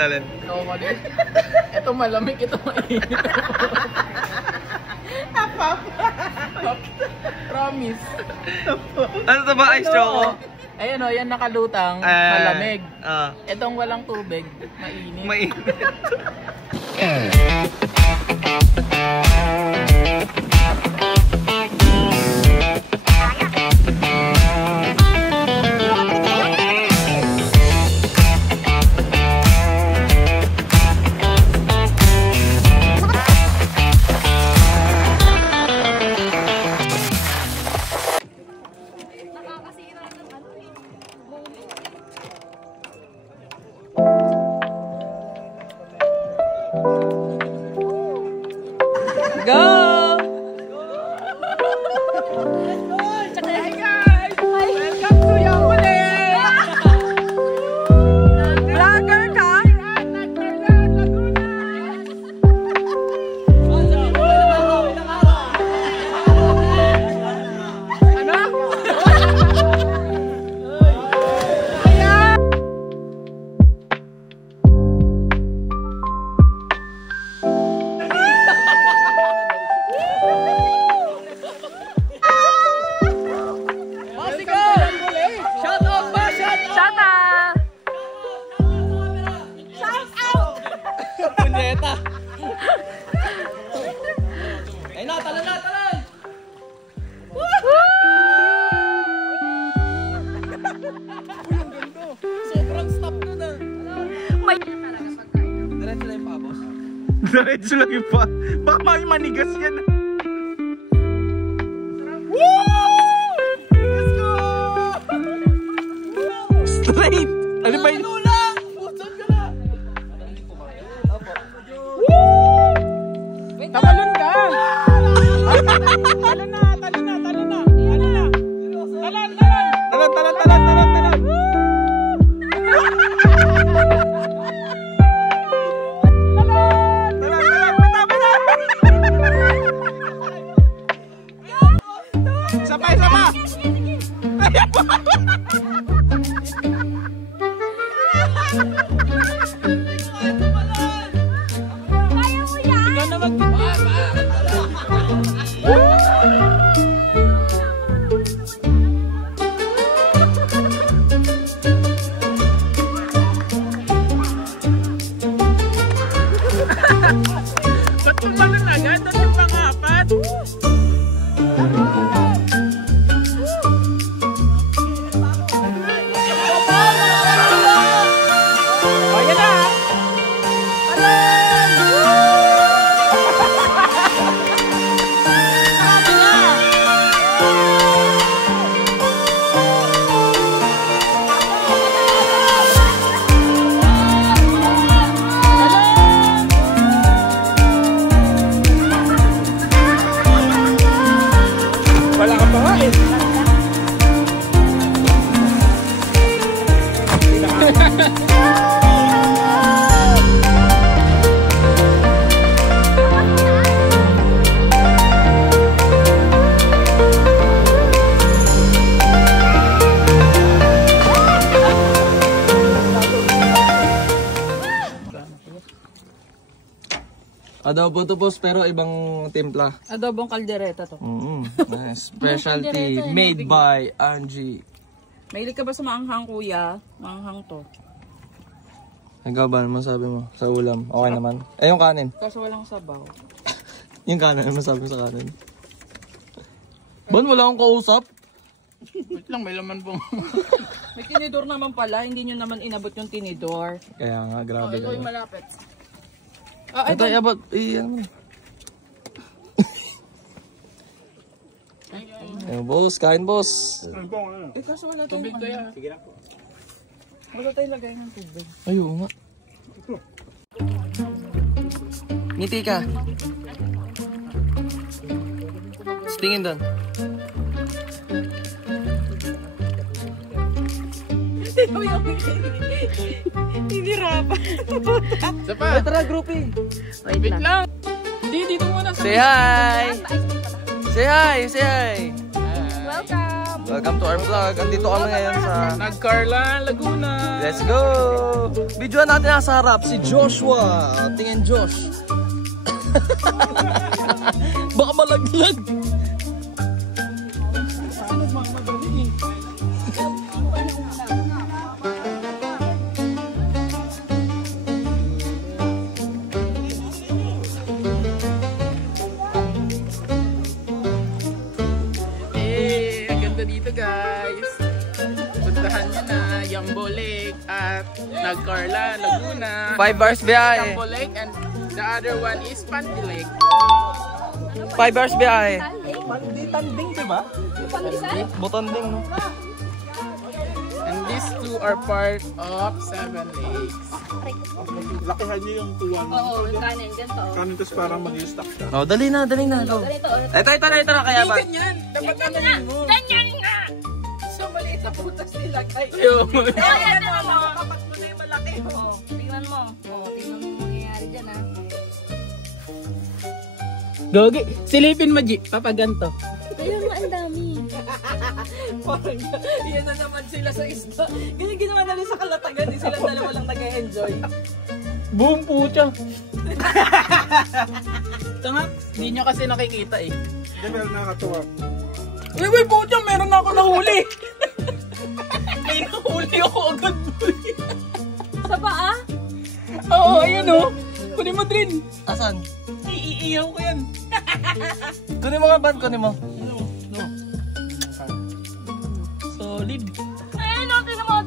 Alin? Oo, mali. Ito malamig, ito mainit. Promise. Ano to ba? Ice choco? Ayun o, yan nakalutang, malamig. Itong walang tubig, mainit. Diretso lang yung pa. Baka may manigas yan. Woo! Let's go! Straight! Ano ba yun? Saan ka na? Woo! Tamalon ka! Talon na! Sabay! Ikaw na ba't pumalan agad? Doon yung pang-apat? Wala ka pa nga eh. Adobo to boss pero ibang timpla. Adobong kaldereta to. Specialty made by Angie. Mahilig ka ba sa maanghang, kuya? Maanghang to. Ikaw ba naman sabi mo sa ulam? Okay naman. Eh yung kanin? Kaso walang sabaw. Yung kanin, ano masabi mo sa kanin? Ban, wala akong kausap? Wait lang, may laman pong. May tinidor naman pala, hindi nyo naman inabot yung tinidor. Kaya nga, grabe. Ito yung malapit. Ito yung abot, ano mo? Ayun, boss, kain boss. Eh, kaso wala tayong tubig kaya. Sige lang po. Wala tayong lagay ng tubig. Ayun nga. Ngiti ka. Tingin doon. Hindi rapa. Isa pa. Tara, groupie. Wait lang. Hindi, dito muna. Say hi! Say hi! Say hi! Welcome! Welcome to our vlog. Andito kami ngayon sa Nagcarlan, Laguna. Let's go! Videoan natin nasa harap si Joshua. Tingin Josh. Baka malaglag. Dito guys, puntahan nyo na Yambo Lake at Nagcarlan, Laguna. 5 hours biyahe. Yambo Lake and the other one is Panty Lake. 5 hours biyahe. Tanding, diba? Butanding, no? And these two are part of 7 lakes. Lakihan niyo yung tuwan. Oo, yung kanin, ganito. Kanin tapos parang mag-i-stack siya. Oh, dali na. Go. Ganito. Ito na kaya ba? Ganyan, dapat ano mo. Ganyan nga! So maliit na putas nila guys. Ayan mo, makakapat mo na yung malaki. Tingnan mo. Tingnan mo mangyayari dyan, ha. Gogi, silipin mo, G. Papaganto. Kaya nga, ang dami. Parang yan na naman sila sa isla. Ganyan ginawa na rin sa Kalatagan. Di silang dalawa lang nag-e-enjoy. Boom, pucha. Tanga, hindi nyo kasi nakikita eh. Hindi, pero nakakatuwa. Uy, pucha, meron na ako nahuli. May nahuli ako agad. Sa paa? Oo, ayun o. Kunin mo, Drin. Asan? Iiiyaw ko yan. Kunin mo nga, Ban. Kunin mo. No. Solid. Ayun, natin naman.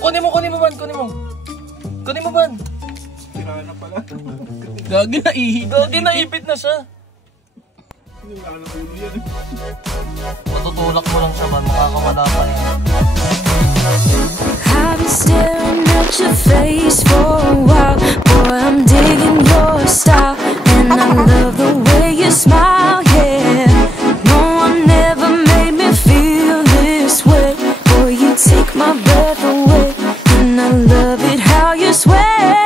Kunin mo, Ban. Kunin mo, Ban. Tira na pala. Gagi na ihi. Gagi, naipit na siya. Hindi wala na ulo yan. Matutulak mo lang siya, Ban. Makakamanaman yan. I've been staring at your face for a while. Boy, I'm digging your style, and I love the way you smile, yeah. No one ever made me feel this way. Boy, you take my breath away, and I love it how you swear.